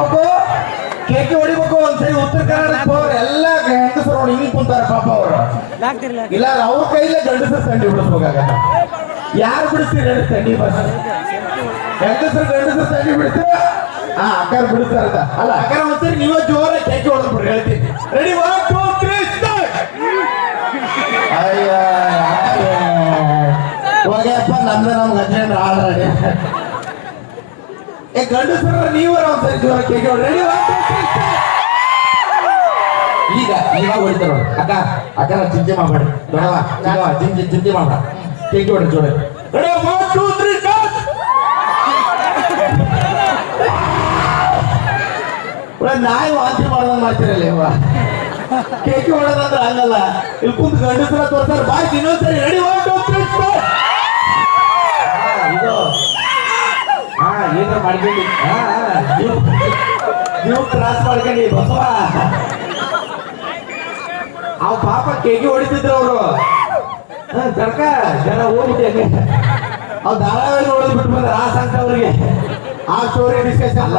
ಮಾಡ್ಬೇಕು ಕೇಕೆ ಹೊಡಿಬೇಕು ಒಂದ್ಸರಿ ಉತ್ತರ ಕರ್ನಾಟಕ ಹೋದ್ರೆ ಎಲ್ಲ ಹೆಂಗಸರು ನೋಡಿ ಹಿಂಗ್ ಕುಂತಾರ ಪಾಪ ಅವರು. ಇಲ್ಲ ಅವ್ರ ಕೈಲೇ ಗಂಡಸರು ತಂಡಿ ಬಿಡಿಸ್ಬೇಕಾಗತ್ತ. ಯಾರು ಬಿಡಿಸ್ತೀರಿ ಹೇಳಿ ತಂಡಿ ಬಸ್ ಹೆಂಗಸರು ಗಂಡಸರು ತಂಡಿ ಬಿಡಿಸ್ತೀರ? ಹಾ ಅಕ್ಕಾರ ಬಿಡಿಸ್ತಾರ ಅಲ್ಲ ಅಕ್ಕಾರ ಒಂದ್ಸರಿ ನೀವೇ ಜೋರ ಕೇಕೆ ಹೊಡೆದ್ಬಿಡ್ರಿ ಹೇಳ್ತೀನಿ. ರೆಡಿ ಒನ್ ಟೂ ತ್ರೀ ಅಯ್ಯ ಹೋಗ್ಯಪ್ಪ ನಮ್ದು ನಮ್ಗೆ ಅಜ್ಜಂದ್ರ ಆಲ್ರೆಡಿ ಏ ಗಂಡಸರ ನೀವರ ಒಂದ್ಸರಿ ಜೋರ ಕೇಕೆ ಹೊಡ್ರಿ ರೆಡಿ ಒನ್ ಟೂ ತ್ರೀ ಈಗ ಇವಾಗ ಹೊಡಿತಾರ ನೋಡಿ. ಅಕ್ಕ ಅಕ್ಕ ಚಿಂತೆ ಮಾಡಬೇಡಿ. ದೊಡವ ಚಿಕ್ಕವ ಚಿಂತೆ ಚಿಂತೆ ಮಾಡಬೇಡ. ಕೇಕೆ ಹೊಡ್ರಿ ಜೋರ ready one two three start ನಾಯಿ ವಾಂತಿ ಮಾಡೋದಂಗ್ ಮಾಡ್ತಿರಲ್ಲ ಇವ ಕೇಕೆ ಹೊಡೋದಂದ್ರೆ ಹಂಗಲ್ಲ. ಇಲ್ಲಿ ಕುಂತ ಗಂಡಸರ ತೋರ್ತಾರ ಬಾಯ್ ಇನ್ನೊಂದ್ಸರಿ ready one two three start ಇದು ಹಾ ಏನಾರ ಮಾಡ್ಕೊಂಡು ಹಾ ನೀವು ನೀವು ಕ್ರಾಸ್ ಮಾಡ್ಕೊಂಡಿ ಬಸವ ಅವ್ ಪಾಪ ಕೇಗಿ ಹೊಡಿತಿದ್ರು ಅವರು. ಕರ್ಕ ಜನ ಹೋಗ್ಬಿಟ್ಟು ಹಂಗೆ ಅವ್ ಧಾರಾವಾಹಿ ಹೊಡೆದು ಬಿಟ್ಟು ಬಂದ್ರೆ ಆ ಸಂತ ಅವ್ರಿಗೆ. ಆ ಸ್ಟೋರಿ ಡಿಸ್ಕಷನ್ ಅಲ್ಲ.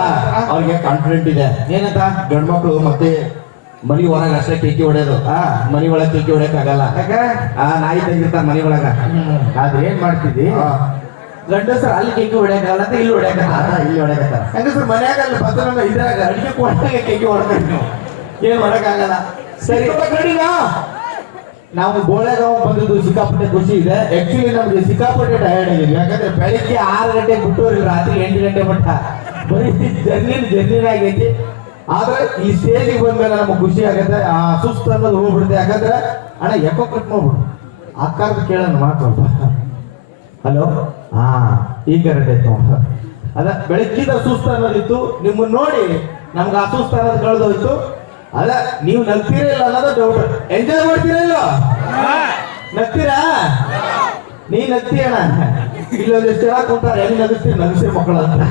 ಅವ್ರಿಗೆ ಕಾನ್ಫಿಡೆಂಟ್ ಇದೆ. ಏನಂತ? ಗಂಡ್ ಮಕ್ಳು ಮತ್ತೆ ಮನಿ ಹೊರಗೆ ಅಷ್ಟೇ ಕೇಕಿ ಹೊಡೆಯೋದು. ಆ ಮನಿ ಒಳಗೆ ಕೇಕಿ ಹೊಡೆಯಕ್ ಆಗಲ್ಲ. ಆ ನಾಯಿ ತಂದಿರ್ತಾರ ಮನಿ ಒಳಗ. ಆದ್ರೆ ಏನ್ ಮಾಡ್ತಿದ್ದಿ? ಗಂಡಸರು ಅಲ್ಲಿ ಕೇಕಿ ಹೊಡೆಯಕಾಗಲ್ಲ ಅಂತ ಇಲ್ಲಿ ಹೊಡೆಯಕಾಗಲ್ಲ ಇಲ್ಲಿ ಹೊಡೆಯಕತ್ತ ಹೆಂಗಸರು ಮನ್ಯಾಗ ಅಲ್ಲಿ ಭದ್ರನ ಇದ್ರಾಗ ಅಡಿಗೆ ಕೊಟ್ಟಾಗ ಕೇಕಿ ಹೊಡ್ಬೇಕು ನೀವು. ಏನ್ ಮಾಡಕ್ಕಾಗಲ್ಲ? ಸರಿ. ಕಡಿಗ ನಾವು ಗೋಳೆಗಾವ್ ಬಂದಿದ್ದು ಸಿಕ್ಕಾಪಟ್ಟೆ ಖುಷಿ ಇದೆ. ಆಕ್ಚುಲಿ ನಮ್ಗೆ ಸಿಕ್ಕಾಪಟ್ಟೆ ಟಯರ್ಡ್ ಆಗಿದ್ವಿ ಯಾಕಂದ್ರೆ ಬೆಳಿಗ್ಗೆ ಆರು ಗಂಟೆ ಬಿಟ್ಟವ್ರಿ ರಾತ್ರಿ ಎಂಟು ಗಂಟೆ ಮಟ್ಟ ಬರೀ ಜರ್ನಿ ಜರ್ನಿ ಆಗೈತಿ. ಆದ್ರೆ ಈ ಸ್ಟೇಜಿಗೆ ಬಂದ್ಮೇಲೆ ನಮಗೆ ಖುಷಿ ಆಗತ್ತೆ. ಆ ಸುಸ್ತು ಅನ್ನೋದು ಹೋಗ್ಬಿಡುತ್ತೆ. ಯಾಕಂದ್ರೆ ಅಣ್ಣ ಎಕೋ ಕಟ್ ಮಾಡ್ಬಿಡು. ಅಕ್ಕಾರ್ದು ಕೇಳೋಣ ಮಾತು ಹಲೋ? ಹಾ ಈಗ ಆಯ್ತು ಅದ ಬೆಳಕಿದ ಅನ್ನೋದಿತ್ತು ನಿಮ್ಮನ್ನ ನೋಡಿ ನಮ್ಗೆ ಆ ಅನ್ನೋದು ಕಳೆದೋಯ್ತು. ಅದ ನೀವು ನಗ್ತೀರಾ ಇಲ್ಲ ಅನ್ನೋದು ಡೌಟ್ ಎಂಜಾಯ್ ಮಾಡ್ತೀರಾ ಇಲ್ಲ ನಗ್ತೀರಾ? ನೀ ನಗ್ತೀಯಣ್ಣ ಇಲ್ಲೊಂದಿಷ್ಟು ಜನ ಕುಂತಾರೆ. ಹೆಂಗ್ ನಗಿಸ್ತೀರಿ? ನಗಸಿ ಮಕ್ಕಳು ಅಂತ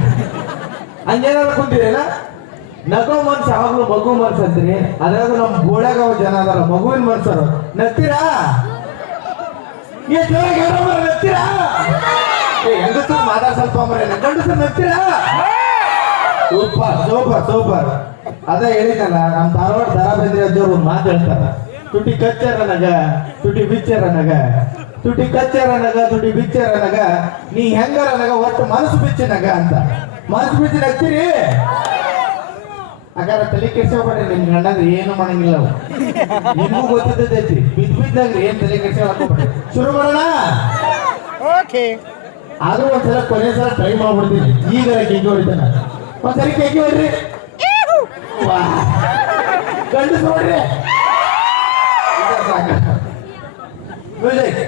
ಹಂಗೇನಾದ್ರು ಕುಂತೀರೇನ ನಗೋ ಮನ್ಸು ಯಾವಾಗ್ಲೂ ಮಗು ಮನ್ಸು ಅಂತೀರಿ. ಅದ್ರಾಗ ನಮ್ ಗೋಳಗ ಜನ ಅದಾರ. ಮಗುವಿನ ಮನ್ಸರು ನಗ್ತೀರಾ? ನಗ್ತೀರಾ? ಹೆಂಗಸರು ಮಾತಾಡ್ ಸ್ವಲ್ಪ ಮರೆ ಗಂಡಸರು ನಗ್ತೀರಾ? Super super super. ಅದ ಹೇಳಿದ್ನಲ್ಲ ನಮ್ಮ ಧಾರವಾಡ ದರ ಬೇಂದ್ರೆ ಅಜ್ಜವ್ರು ಮಾತು ಹೇಳ್ತಾರ. ತುಟಿ ಕಚ್ಚರ ನಗ, ತುಟಿ ಬಿಚ್ಚರ ನಗ. ತುಟಿ ಕಚ್ಚರ ನಗ, ತುಟಿ ಬಿಚ್ಚರ ನಗ. ನೀ ಹೆಂಗರ ನಗ, ಒಟ್ಟು ಮನಸ್ಸು ಬಿಚ್ಚಿ ನಗ ಅಂತ. ಮನಸ್ಸು ಬಿಚ್ಚಿ ನಗ್ತೀರಿ? ಹಾಗಾದ್ರೆ ತಲೆ ಕೆಡ್ಸೋಬೇಡ್ರಿ ನಿಮ್ ಗಂಡಂದ್ರೆ ಏನು ಮಾಡಂಗಿಲ್ಲ ಅವು ನಿಮಗೂ ಗೊತ್ತಿದ್ದೈತಿ ಬಿದ್ ಬಿದ್ದಾಗ ಏನ್ ತಲೆ ಕೆಡ್ಸೋಬೇಡ್ರಿ ಶುರು ಮಾಡೋಣ? ಓಕೆ ಆದ್ರೂ ಒಂದ್ಸಲ ಕೊನೆ ಸಲ ಟ್ರೈ ಮಾಡ್ಬಿಡ್ತೀನಿ. ಈಗ ಕೇಕಿ ಹೊಡಿತಾನ. ಒಂದ್ಸರಿ ಕೇಕಿ ಹೊಡ್ರಿ. ಗಂಡಸ್ ನೋಡ್ರಿ. ಮ್ಯೂಸಿಕ್